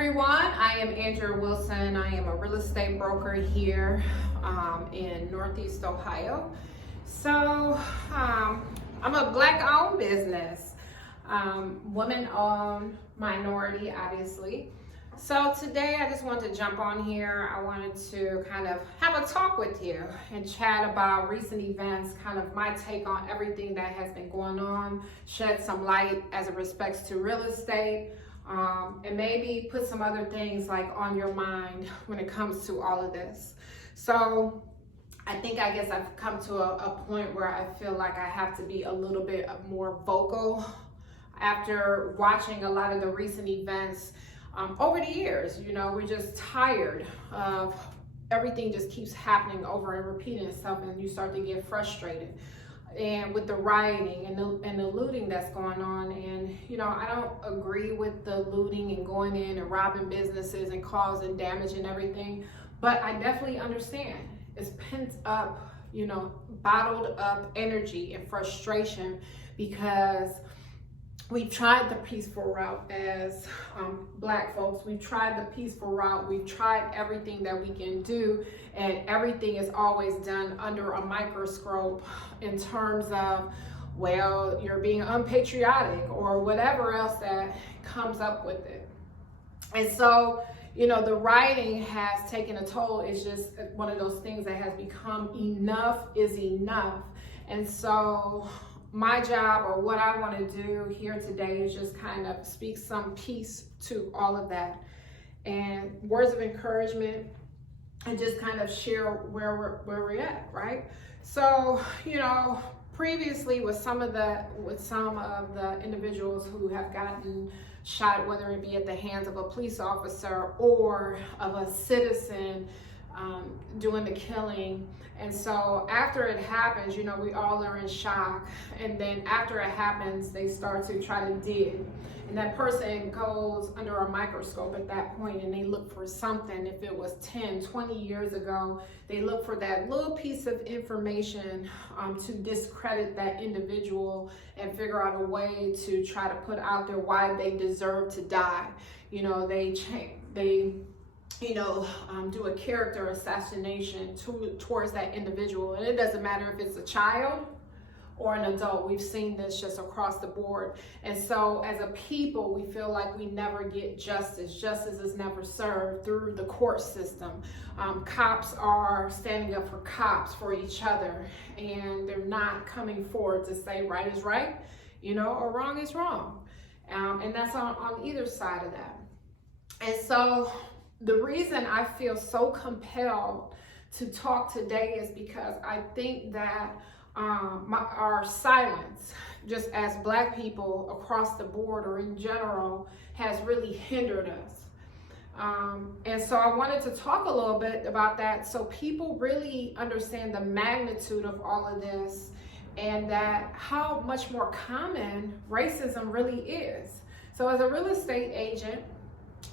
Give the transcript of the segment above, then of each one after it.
everyone, I am Andrea Wilson. I am a real estate broker here in Northeast Ohio. So I'm a Black-owned business, woman-owned, minority, obviously. So today I just wanted to jump on here. I wanted to kind of have a talk with you and chat about recent events, kind of my take on everything that has been going on, shed some light as it respects to real estate, and maybe put some other things like on your mind when it comes to all of this. So I guess I've come to a point where I feel like I have to be a little bit more vocal after watching a lot of the recent events over the years. You know, we're just tired of everything just keeps happening over and repeating itself, and you start to get frustrated. And with the rioting and the looting that's going on, and you know, I don't agree with the looting and going in and robbing businesses and causing damage and everything, but I definitely understand it's pent up, you know, bottled up energy and frustration because we've tried the peaceful route as Black folks. We've tried the peaceful route. We've tried everything that we can do, and everything is always done under a microscope in terms of, well, you're being unpatriotic or whatever else that comes up with it. And so, you know, the rioting has taken a toll. It's just one of those things that has become enough is enough. And so my job, or what I want to do here today, is just kind of speak some peace to all of that and words of encouragement, and just kind of share where we're at, right? So, you know, previously with some of the individuals who have gotten shot, whether it be at the hands of a police officer or of a citizen doing the killing. And so after it happens, you know, we all are in shock. And then after it happens, they start to try to dig. And that person goes under a microscope at that point, and they look for something. If it was 10, 20 years ago, they look for that little piece of information to discredit that individual and figure out a way to try to put out there why they deserve to die. You know, they do a character assassination towards that individual. And it doesn't matter if it's a child or an adult. We've seen this just across the board. And so as a people, we feel like we never get justice. Justice is never served through the court system. Cops are standing up for cops, for each other, and they're not coming forward to say right is right, you know, or wrong is wrong. And that's on either side of that. And so the reason I feel so compelled to talk today is because I think that our silence, just as Black people across the board or in general, has really hindered us. And so I wanted to talk a little bit about that so people really understand the magnitude of all of this, and that how much more common racism really is. So as a real estate agent,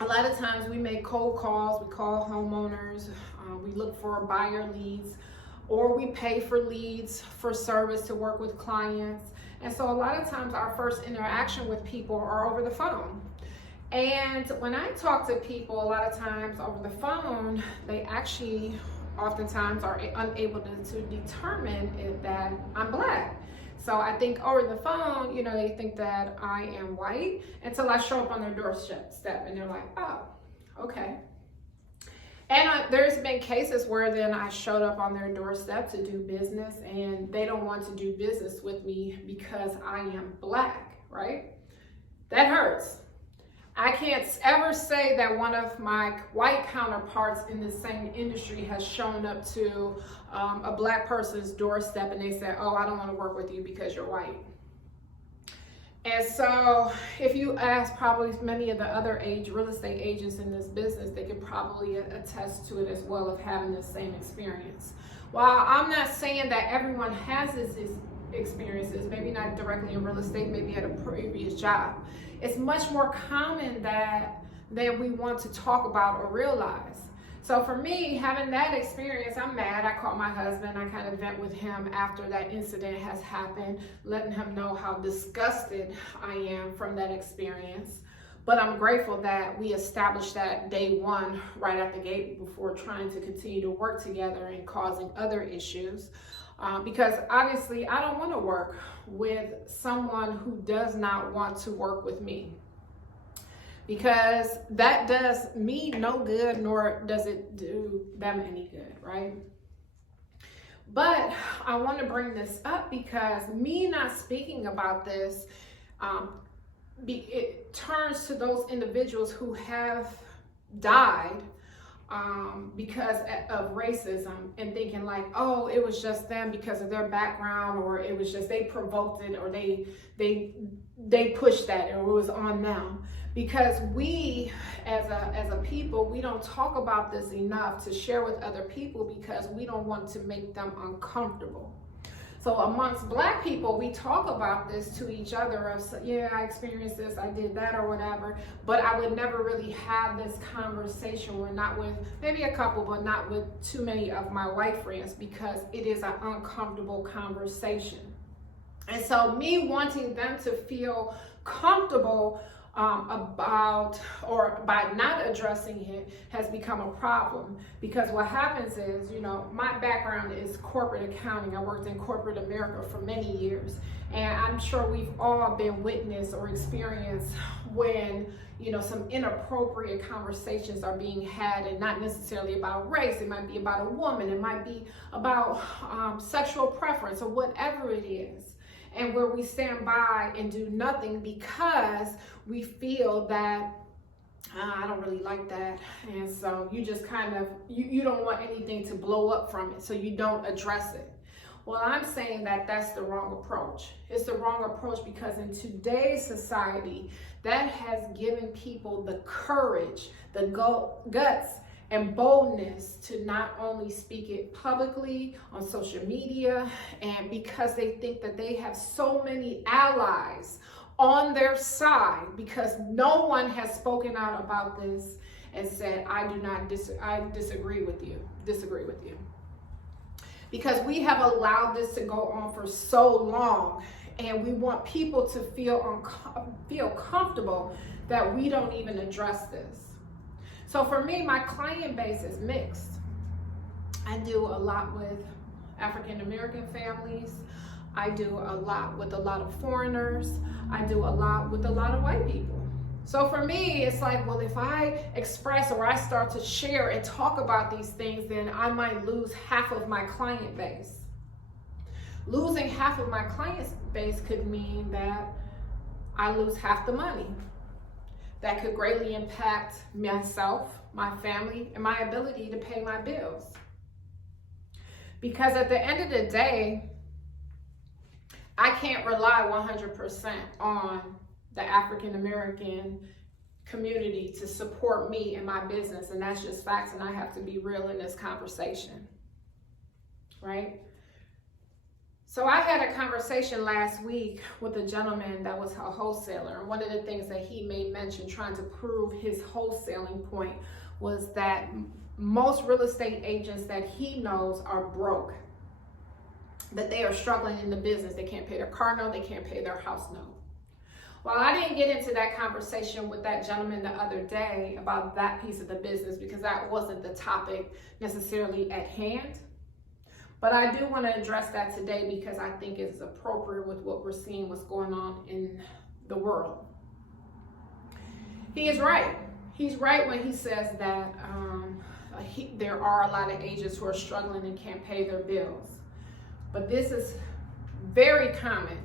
a lot of times we make cold calls, we call homeowners, we look for buyer leads, or we pay for leads for service to work with clients. And so a lot of times our first interaction with people are over the phone. And when I talk to people, a lot of times over the phone, they actually oftentimes are unable to determine that I'm Black. So I think over the phone, you know, they think that I am white until I show up on their doorstep, and they're like, oh, okay. And there's been cases where then I showed up on their doorstep to do business, and they don't want to do business with me because I am Black, right? That hurts. I can't ever say that one of my white counterparts in the same industry has shown up to a Black person's doorstep and they say, oh, I don't want to work with you because you're white. And so if you ask probably many of the other real estate agents in this business, they could probably attest to it as well, of having the same experience. While I'm not saying that everyone has this experiences, maybe not directly in real estate, maybe at a previous job, it's much more common than we want to talk about or realize. So for me, having that experience, I'm mad. I called my husband. I kind of vent with him after that incident has happened, letting him know how disgusted I am from that experience. But I'm grateful that we established that day one right at the gate before trying to continue to work together and causing other issues. Because obviously I don't want to work with someone who does not want to work with me. Because that does me no good, nor does it do them any good, right? But I want to bring this up because me not speaking about this, it turns to those individuals who have died because of racism and thinking like, oh, it was just them because of their background, or it was just they provoked it, or they pushed that, or it was on them. Because we as a people, we don't talk about this enough to share with other people because we don't want to make them uncomfortable. So amongst Black people, we talk about this to each other of, yeah, I experienced this, I did that, or whatever. But I would never really have this conversation not with maybe a couple, but not with too many of my white friends, because it is an uncomfortable conversation. And so me wanting them to feel comfortable about, or by not addressing it, has become a problem. Because what happens is, my background is corporate accounting. I worked in corporate America for many years, and I'm sure we've all been witness or experienced when some inappropriate conversations are being had, and not necessarily about race. It might be about a woman, it might be about sexual preference, or whatever it is. And where we stand by and do nothing because we feel that I don't really like that. And so you just kind of, you don't want anything to blow up from it, so you don't address it. Well, I'm saying that that's the wrong approach. It's the wrong approach because in today's society, that has given people the courage, the guts, and boldness to not only speak it publicly on social media, and because they think that they have so many allies on their side, because no one has spoken out about this and said, I disagree with you. Because we have allowed this to go on for so long, and we want people to feel comfortable that we don't even address this. So for me, my client base is mixed. I do a lot with African American families. I do a lot with a lot of foreigners. I do a lot with a lot of white people. So for me, it's like, well, if I express or I start to share and talk about these things, then I might lose half of my client base. Losing half of my client base could mean that I lose half the money. That could greatly impact myself, my family, and my ability to pay my bills. Because at the end of the day, I can't rely 100% on the African American community to support me and my business, and that's just facts, and I have to be real in this conversation, right? So I had a conversation last week with a gentleman that was a wholesaler, and one of the things that he made mention trying to prove his wholesaling point was that most real estate agents that he knows are broke, that they are struggling in the business. They can't pay their car note, they can't pay their house note. Well, I didn't get into that conversation with that gentleman the other day about that piece of the business because that wasn't the topic necessarily at hand. But I do want to address that today because I think it's appropriate with what we're seeing, what's going on in the world. He is right. He's right when he says that there are a lot of agents who are struggling and can't pay their bills. But this is very common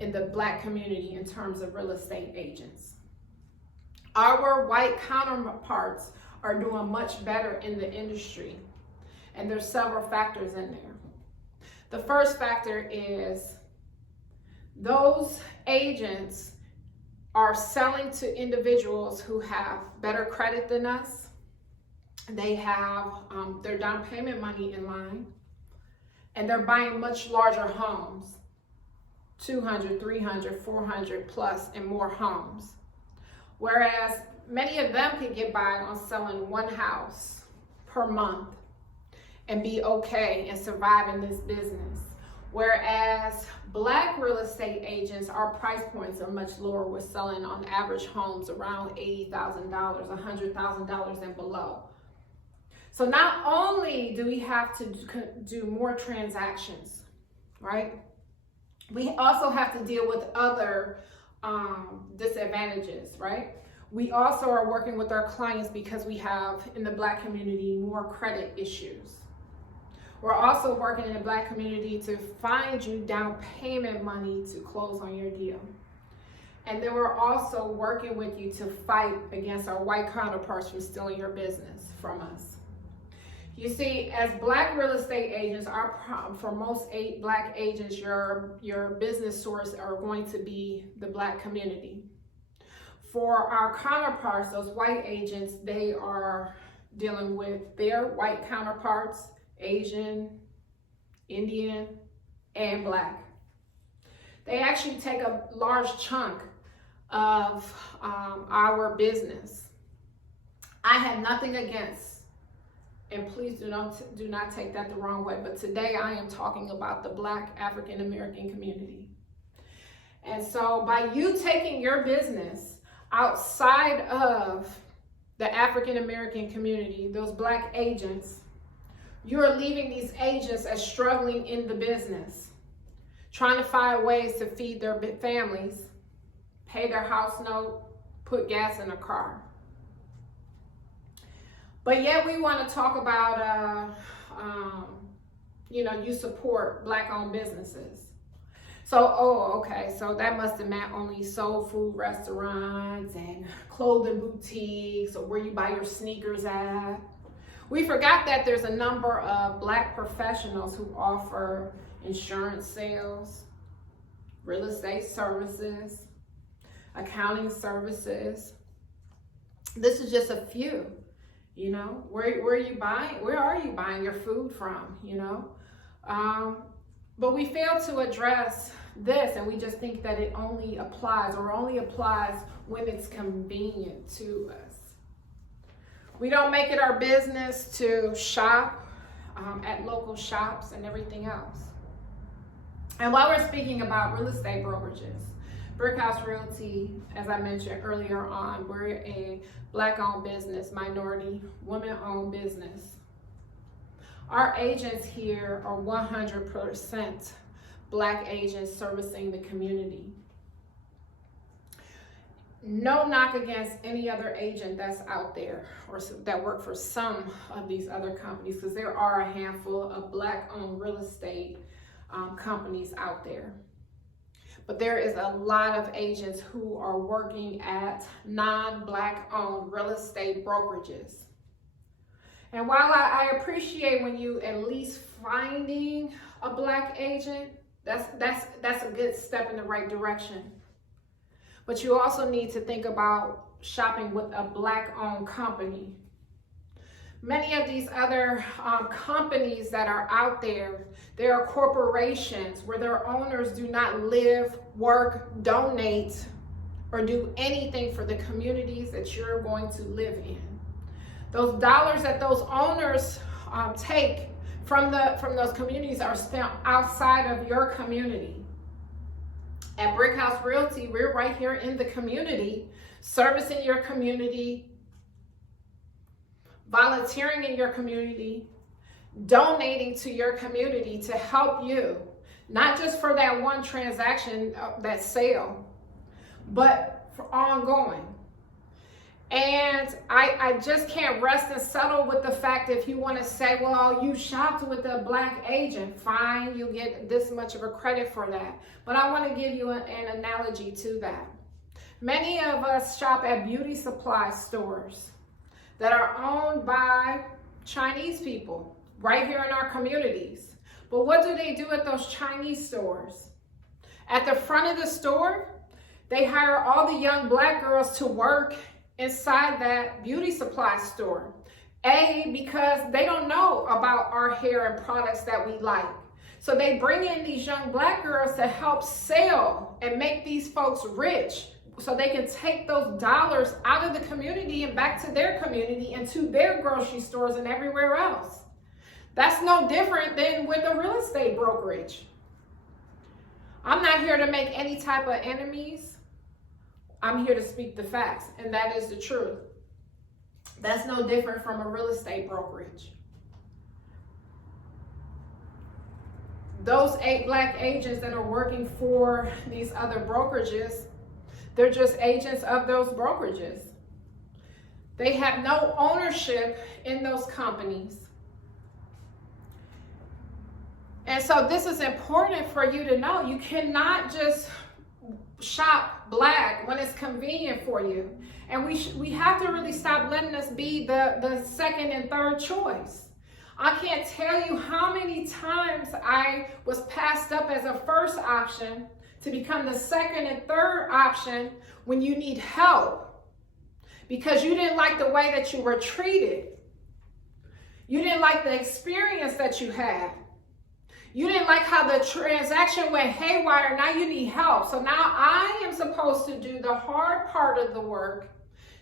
in the Black community in terms of real estate agents. Our white counterparts are doing much better in the industry, and there's several factors in there. The first factor is those agents are selling to individuals who have better credit than us. They have their down payment money in line, and they're buying much larger homes, 200, 300, 400 plus and more homes. Whereas many of them can get by on selling one house per month and be okay and survive in this business. Whereas Black real estate agents, our price points are much lower. We're selling on average homes around $80,000, $100,000 and below. So not only do we have to do more transactions, right? We also have to deal with other disadvantages, right? We also are working with our clients because we have in the Black community more credit issues. We're also working in the Black community to find you down payment money to close on your deal. And then we're also working with you to fight against our white counterparts from stealing your business from us. You see, as Black real estate agents, for most Black agents, your business source are going to be the Black community. For our counterparts, those white agents, they are dealing with their white counterparts, Asian, Indian, and Black. They actually take a large chunk of our business. I have nothing against, and please do not take that the wrong way, but today I am talking about the Black African American community. And so by you taking your business outside of the African American community, those Black agents, you're leaving these agents as struggling in the business, trying to find ways to feed their families, pay their house note, put gas in a car. But yet we want to talk about, you support Black-owned businesses. So, so that must have meant only soul food restaurants and clothing boutiques, or where you buy your sneakers at. We forgot that there's a number of Black professionals who offer insurance sales, real estate services, accounting services. This is just a few, where are you buying your food from, but we fail to address this, and we just think that it only applies when it's convenient to us. We don't make it our business to shop at local shops and everything else. And while we're speaking about real estate brokerages, Brickhouse Realty, as I mentioned earlier on, we're a Black-owned business, minority, women-owned business. Our agents here are 100% Black agents servicing the community. No knock against any other agent that's out there or that work for some of these other companies, because there are a handful of Black-owned real estate companies out there. But there is a lot of agents who are working at non-Black-owned real estate brokerages. And while I appreciate when you at least finding a Black agent, that's a good step in the right direction. But you also need to think about shopping with a Black-owned company. Many of these other companies that are out there, they are corporations where their owners do not live, work, donate, or do anything for the communities that you're going to live in. Those dollars that those owners take from those communities are spent outside of your community. At Brickhouse Realty, we're right here in the community, servicing your community, volunteering in your community, donating to your community to help you, not just for that one transaction, that sale, but for ongoing. And I just can't rest and settle with the fact if you want to say, well, you shopped with a Black agent, fine, you get this much of a credit for that. But I want to give you an analogy to that. Many of us shop at beauty supply stores that are owned by Chinese people right here in our communities. But what do they do at those Chinese stores? At the front of the store, they hire all the young Black girls to work inside that beauty supply store. Because they don't know about our hair and products that we like. So they bring in these young Black girls to help sell and make these folks rich so they can take those dollars out of the community and back to their community and to their grocery stores and everywhere else. That's no different than with a real estate brokerage. I'm not here to make any type of enemies. I'm here to speak the facts, and that is the truth. That's no different from a real estate brokerage. Those 8 black agents that are working for these other brokerages, they're just agents of those brokerages. They have no ownership in those companies. And so this is important for you to know. You cannot just shop black when it's convenient for you. And we have to really stop letting us be the second and third choice. I can't tell you how many times I was passed up as a first option to become the second and third option when you need help, because you didn't like the way that you were treated. You didn't like the experience that you had. You didn't like how the transaction went haywire. Now you need help. So now I am supposed to do the hard part of the work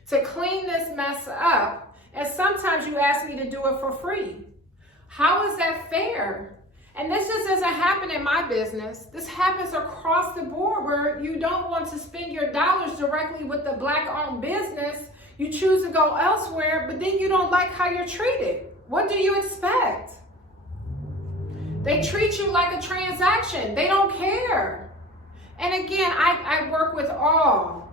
to clean this mess up. And sometimes you ask me to do it for free. How is that fair? And this just doesn't happen in my business. This happens across the board, where you don't want to spend your dollars directly with the black-owned business. You choose to go elsewhere, but then you don't like how you're treated. What do you expect? They treat you like a transaction. They don't care. And again, I work with all.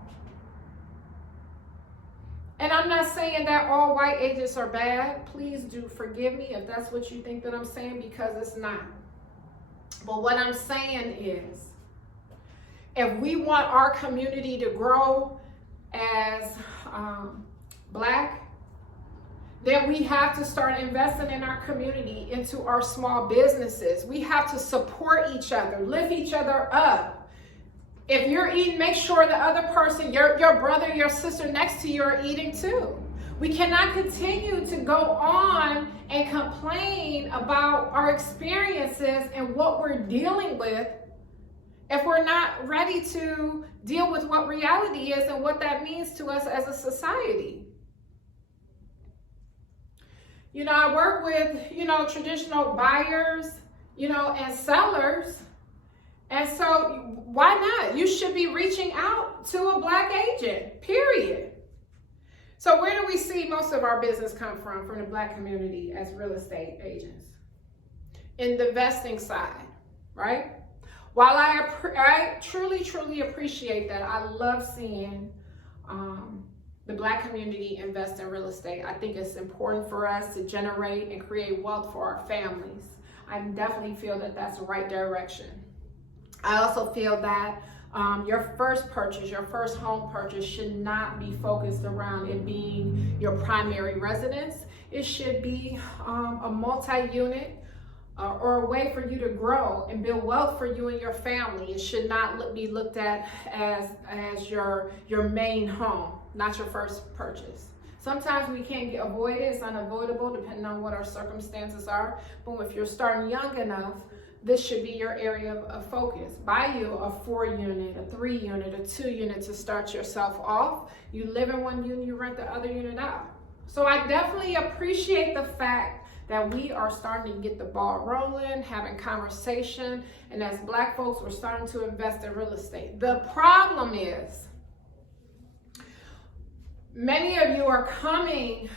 And I'm not saying that all white agents are bad. Please do forgive me if that's what you think that I'm saying, because it's not. But what I'm saying is, if we want our community to grow as black, then we have to start investing in our community, into our small businesses. We have to support each other, lift each other up. If you're eating, make sure the other person, your brother, your sister next to you are eating too. We cannot continue to go on and complain about our experiences and what we're dealing with if we're not ready to deal with what reality is and what that means to us as a society. You know, I work with, traditional buyers, and sellers. And so why not? You should be reaching out to a black agent, period. So where do we see most of our business come from the black community as real estate agents? In the vesting side, right? While I truly, truly appreciate that, I love seeing the black community invest in real estate. I think it's important for us to generate and create wealth for our families. I definitely feel that that's the right direction. I also feel that your first purchase, your first home purchase, should not be focused around it being your primary residence. It should be a multi-unit or a way for you to grow and build wealth for you and your family. It should not be looked at as your main home, not your first purchase. Sometimes we can't avoid it. It's unavoidable depending on what our circumstances are. But if you're starting young enough, this should be your area of focus. Buy you a 4-unit, a 3-unit, a 2-unit to start yourself off. You live in one unit, you rent the other unit out. So I definitely appreciate the fact that we are starting to get the ball rolling, having conversation, and as black folks, we're starting to invest in real estate. The problem is, many of you are coming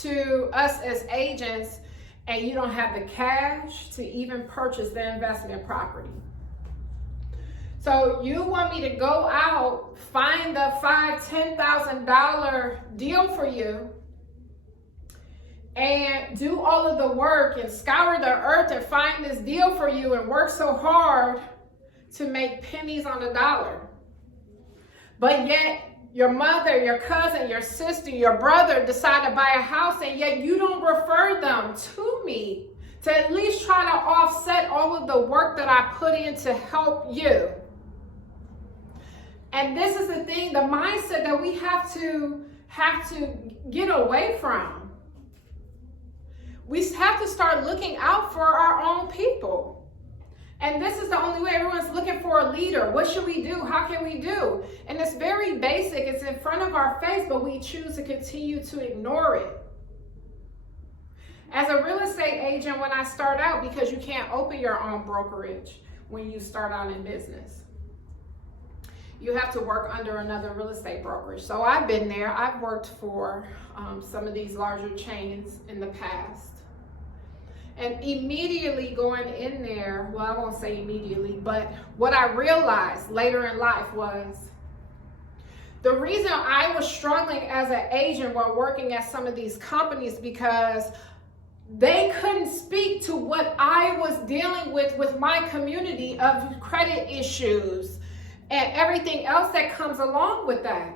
to us as agents and you don't have the cash to even purchase the investment property. So you want me to go out, find the $5,000, $10,000 deal for you, and do all of the work and scour the earth and find this deal for you and work so hard to make pennies on the dollar. But yet your mother, your cousin, your sister, your brother decide to buy a house, and yet you don't refer them to me to at least try to offset all of the work that I put in to help you. And this is the thing, the mindset that we have to get away from. We have to start looking out for our own people. And this is the only way. Everyone's looking for a leader. What should we do? How can we do? And it's very basic. It's in front of our face, but we choose to continue to ignore it. As a real estate agent, when I start out, because you can't open your own brokerage, when you start out in business. You have to work under another real estate brokerage. So I've been there. I've worked for some of these larger chains in the past. And immediately going in there, well, I won't say immediately, but what I realized later in life was the reason I was struggling as an agent while working at some of these companies because they couldn't speak to what I was dealing with my community of credit issues and everything else that comes along with that.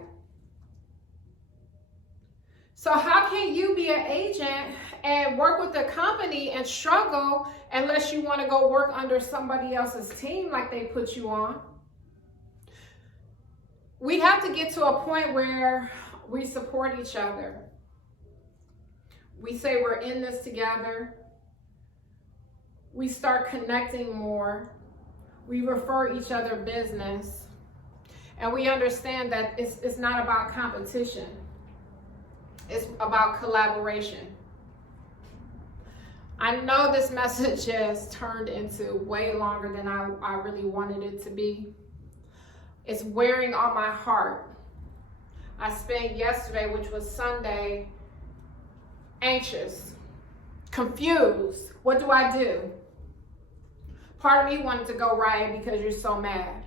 So how can you be an agent and work with a company and struggle unless you want to go work under somebody else's team like they put you on? We have to get to a point where we support each other. We say we're in this together. We start connecting more. We refer each other business. And we understand that it's not about competition. It's about collaboration. I know this message has turned into way longer than I really wanted it to be. It's wearing on my heart. I spent yesterday, which was Sunday, anxious, confused. What do I do? Part of me wanted to go riot because you're so mad.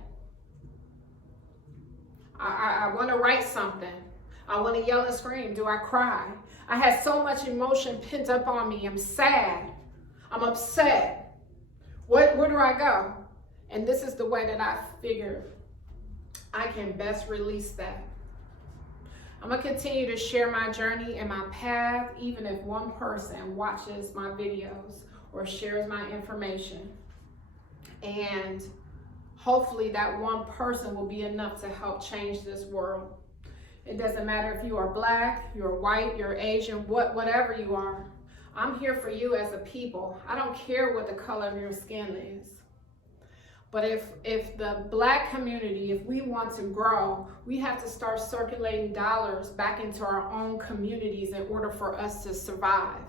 I want to write something. I want to yell and scream. Do I cry? I had so much emotion pent up on me. I'm sad. I'm upset. Where do I go? And this is the way that I figured I can best release that. I'm going to continue to share my journey and my path, even if one person watches my videos or shares my information. And hopefully that one person will be enough to help change this world. It doesn't matter if you are black, you're white, you're Asian, whatever you are. I'm here for you as a people. I don't care what the color of your skin is. But if the black community, if we want to grow, we have to start circulating dollars back into our own communities in order for us to survive.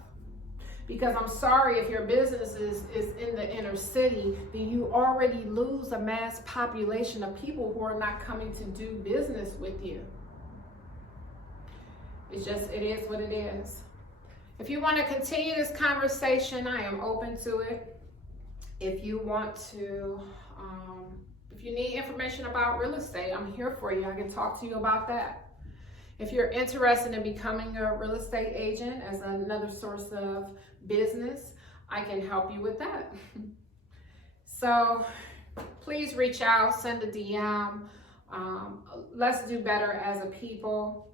Because I'm sorry, if your business is in the inner city, then you already lose a mass population of people who are not coming to do business with you. It is what it is. If you want to continue this conversation, I am open to it. If you want to, if you need information about real estate, I'm here for you. I can talk to you about that. If you're interested in becoming a real estate agent as another source of business, I can help you with that. So please reach out, send a DM. Let's do better as a people.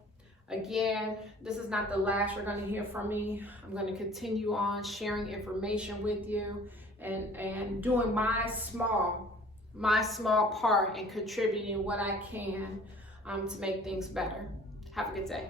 Again, this is not the last you're going to hear from me. I'm going to continue on sharing information with you and doing my small part and contributing what I can to make things better. Have a good day.